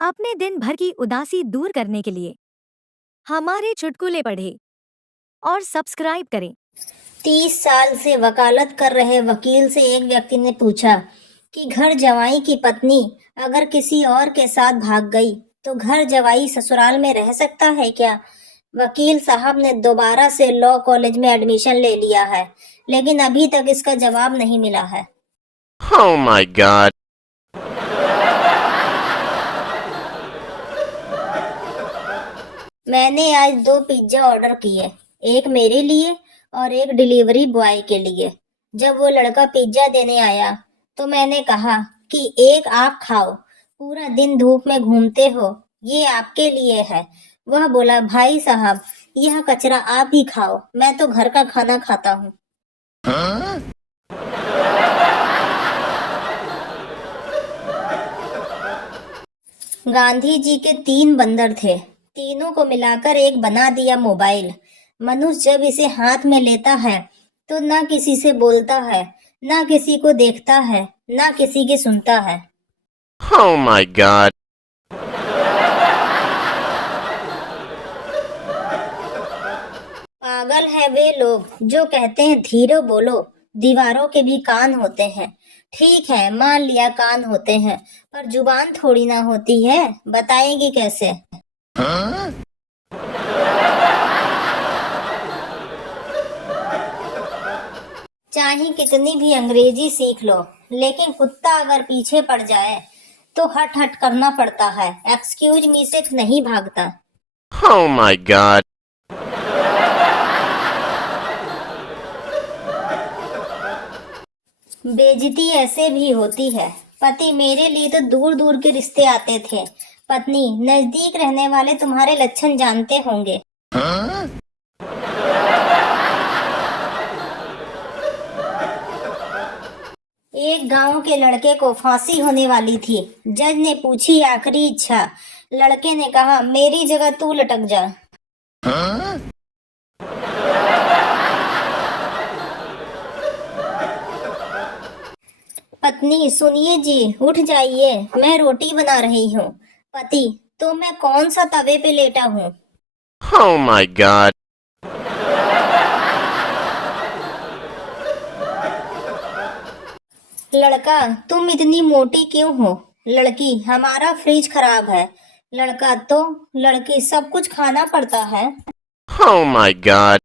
अपने दिन भर की उदासी दूर करने के लिए हमारे चुटकुले पढ़ें और सब्सक्राइब करें। 30 साल से वकालत कर रहे वकील से एक व्यक्ति ने पूछा कि घर जवाई की पत्नी अगर किसी और के साथ भाग गई तो घर जवाई ससुराल में रह सकता है क्या? वकील साहब ने दोबारा से लॉ कॉलेज में एडमिशन ले लिया है, लेकिन अभी तक इसका जवाब नहीं मिला है। Oh my god. मैंने आज 2 पिज्जा ऑर्डर किए, एक मेरे लिए और एक डिलीवरी बॉय के लिए। जब वो लड़का पिज्जा देने आया तो मैंने कहा कि एक आप खाओ, पूरा दिन धूप में घूमते हो, ये आपके लिए है। वह बोला, भाई साहब, यह कचरा आप ही खाओ, मैं तो घर का खाना खाता हूँ। गांधी जी के 3 बंदर थे, तीनों को मिलाकर एक बना दिया मोबाइल। मनुष्य जब इसे हाथ में लेता है तो ना किसी से बोलता है, ना किसी को देखता है, ना किसी की सुनता है। Oh my god. पागल है वे लोग जो कहते हैं धीरे बोलो, दीवारों के भी कान होते हैं। ठीक है, मान लिया कान होते हैं, पर जुबान थोड़ी ना होती है, बताएगी कैसे? चाहे कितनी भी अंग्रेजी सीख लो, लेकिन कुत्ता अगर पीछे पड़ जाए तो हट हट करना पड़ता है। एक्सक्यूज मी से नहीं भागता। Oh my god. बेइज्जती ऐसे भी होती है। पति, मेरे लिए तो दूर दूर के रिश्ते आते थे। पत्नी, नजदीक रहने वाले तुम्हारे लक्षण जानते होंगे। एक गांव के लड़के को फांसी होने वाली थी। जज ने पूछी आखिरी इच्छा। लड़के ने कहा, मेरी जगह तू लटक जा। पत्नी, सुनिए जी, उठ जाइए, मैं रोटी बना रही हूँ। पति, तो मैं कौन सा तवे पे लेटा हूँ? Oh my god. लड़का, तुम इतनी मोटी क्यों हो? लड़की, हमारा फ्रिज खराब है। लड़का, तो? लड़की, सब कुछ खाना पड़ता है। Oh my god.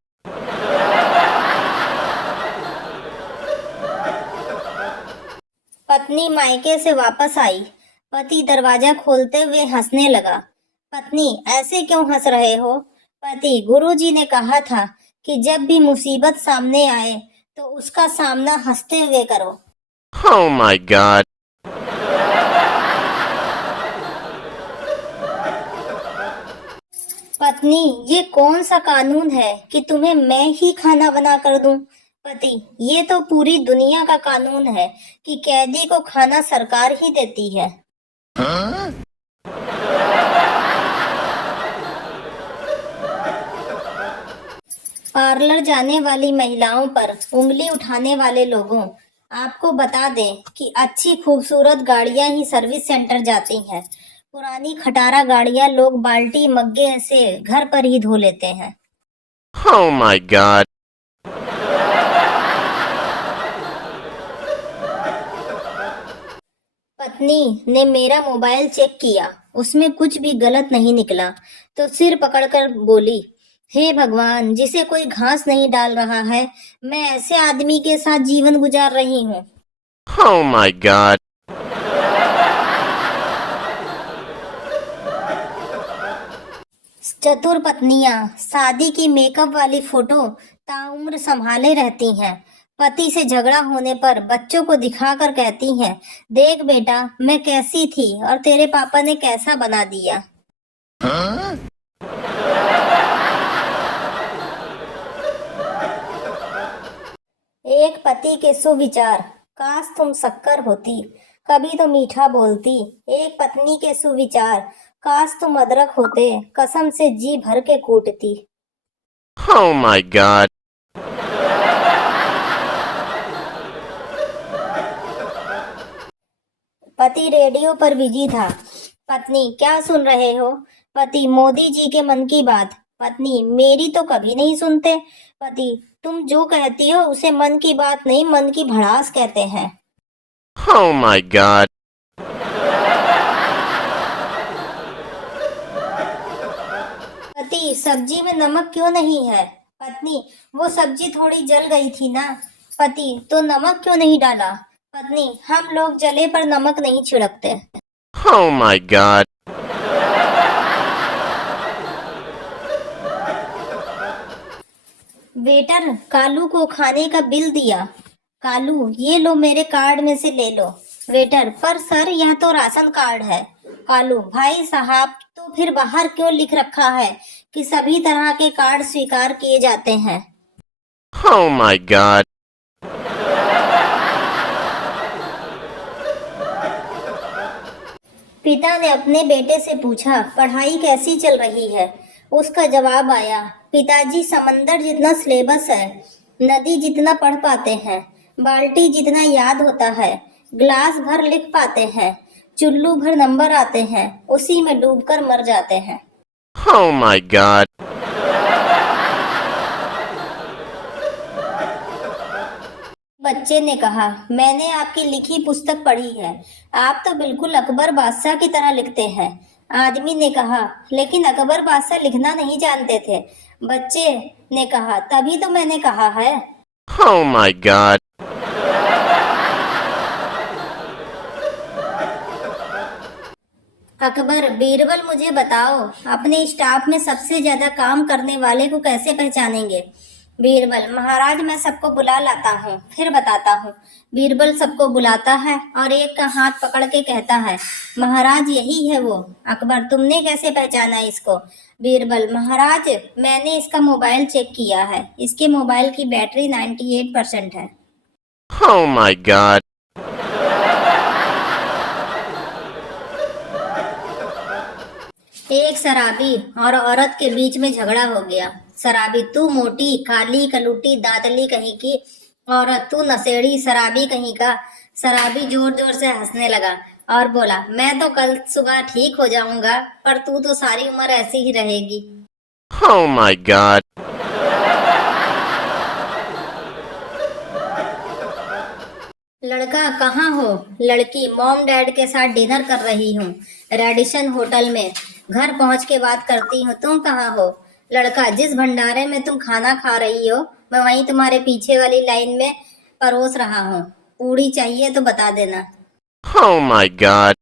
पत्नी मायके से वापस आई। पति दरवाजा खोलते हुए हंसने लगा। पत्नी, ऐसे क्यों हंस रहे हो? पति, गुरुजी ने कहा था कि जब भी मुसीबत सामने आए तो उसका सामना हंसते हुए करो। Oh my god. पत्नी, ये कौन सा कानून है कि तुम्हें मैं ही खाना बना कर दूं? पति, ये तो पूरी दुनिया का कानून है कि कैदी को खाना सरकार ही देती है। पार्लर जाने वाली महिलाओं पर उंगली उठाने वाले लोगों, आपको बता दें कि अच्छी खूबसूरत गाड़ियां ही सर्विस सेंटर जाती हैं। पुरानी खटारा गाड़ियां लोग बाल्टी मग्गे से घर पर ही धो लेते हैं। Oh my god. पत्नी ने मेरा मोबाइल चेक किया, उसमें कुछ भी गलत नहीं निकला, तो सिर पकड़कर बोली, हे भगवान, जिसे कोई घास नहीं डाल रहा है, मैं ऐसे आदमी के साथ जीवन गुजार रही हूँ। Oh my god. चतुर पत्नियां शादी की मेकअप वाली फोटो ताउम्र संभाले रहती हैं। पति से झगड़ा होने पर बच्चों को दिखाकर कहती हैं, देख बेटा, मैं कैसी थी और तेरे पापा ने कैसा बना दिया। एक पति के सुविचार, काश तुम शक्कर होती, कभी तो मीठा बोलती। एक पत्नी के सुविचार, काश तुम अदरक होते, कसम से जी भर के कूटती। Oh my god. पति रेडियो पर बिजी था। पत्नी, क्या सुन रहे हो? पति, मोदी जी के मन की बात। पत्नी, मेरी तो कभी नहीं सुनते। पति, तुम जो कहती हो उसे मन की बात नहीं, मन की भड़ास कहते हैं। Oh my god. पति, सब्जी में नमक क्यों नहीं है? पत्नी, वो सब्जी थोड़ी जल गई थी ना। पति, तो नमक क्यों नहीं डाला? पत्नी, हम लोग जले पर नमक नहीं छिड़कते। Oh my god. Waiter, Kalu को खाने का बिल दिया। कालू, ये लो, मेरे कार्ड में से ले लो। वेटर, पर सर यह तो राशन कार्ड है। कालू, भाई साहब, तो फिर बाहर क्यों लिख रखा है कि सभी तरह के कार्ड स्वीकार किए जाते हैं? Oh my god. पिता ने अपने बेटे से पूछा, पढ़ाई कैसी चल रही है? उसका जवाब आया, पिताजी, समंदर जितना सिलेबस है, नदी जितना पढ़ पाते हैं, बाल्टी जितना याद होता है, गिलास भर लिख पाते हैं, चुल्लू भर नंबर आते हैं, उसी में डूबकर मर जाते हैं। Oh my god. बच्चे ने कहा, मैंने आपकी लिखी पुस्तक पढ़ी है, आप तो बिल्कुल अकबर बादशाह की तरह लिखते हैं। आदमी ने कहा, लेकिन अकबर बादशाह लिखना नहीं जानते थे। बच्चे ने कहा, तभी तो मैंने कहा है। Oh my god. Akbar, Birbal, मुझे बताओ, अपने स्टाफ में सबसे ज्यादा काम करने वाले को कैसे पहचानेंगे? बीरबल, महाराज, मैं सबको बुला लाता हूँ, फिर बताता हूँ। बीरबल सबको बुलाता है और एक का हाथ पकड़ के कहता है, महाराज, यही है वो। अकबर, तुमने कैसे पहचाना इसको? बीरबल, महाराज, मैंने इसका मोबाइल चेक किया है, इसके मोबाइल की बैटरी 98% है। Oh my god. एक शराबी और औरत के बीच में झगड़ा हो गया। शराबी, तू मोटी, काली, कलूटी, दातली कहीं की। औरत, तू नशेड़ी, शराबी कहीं का। शराबी जोर जोर से हंसने लगा और बोला, मैं तो कल सुबह ठीक हो जाऊंगा, पर तू तो सारी उम्र ऐसी ही रहेगी। Oh my god. लड़का, कहाँ हो? लड़की, मॉम डैड के साथ डिनर कर रही हूँ, रेडिसन होटल में। घर पहुँच के बात करती हूँ, तुम कहाँ हो? लड़का, जिस भंडारे में तुम खाना खा रही हो, मैं वहीं तुम्हारे पीछे वाली लाइन में परोस रहा हूँ। पूड़ी चाहिए तो बता देना। Oh my god.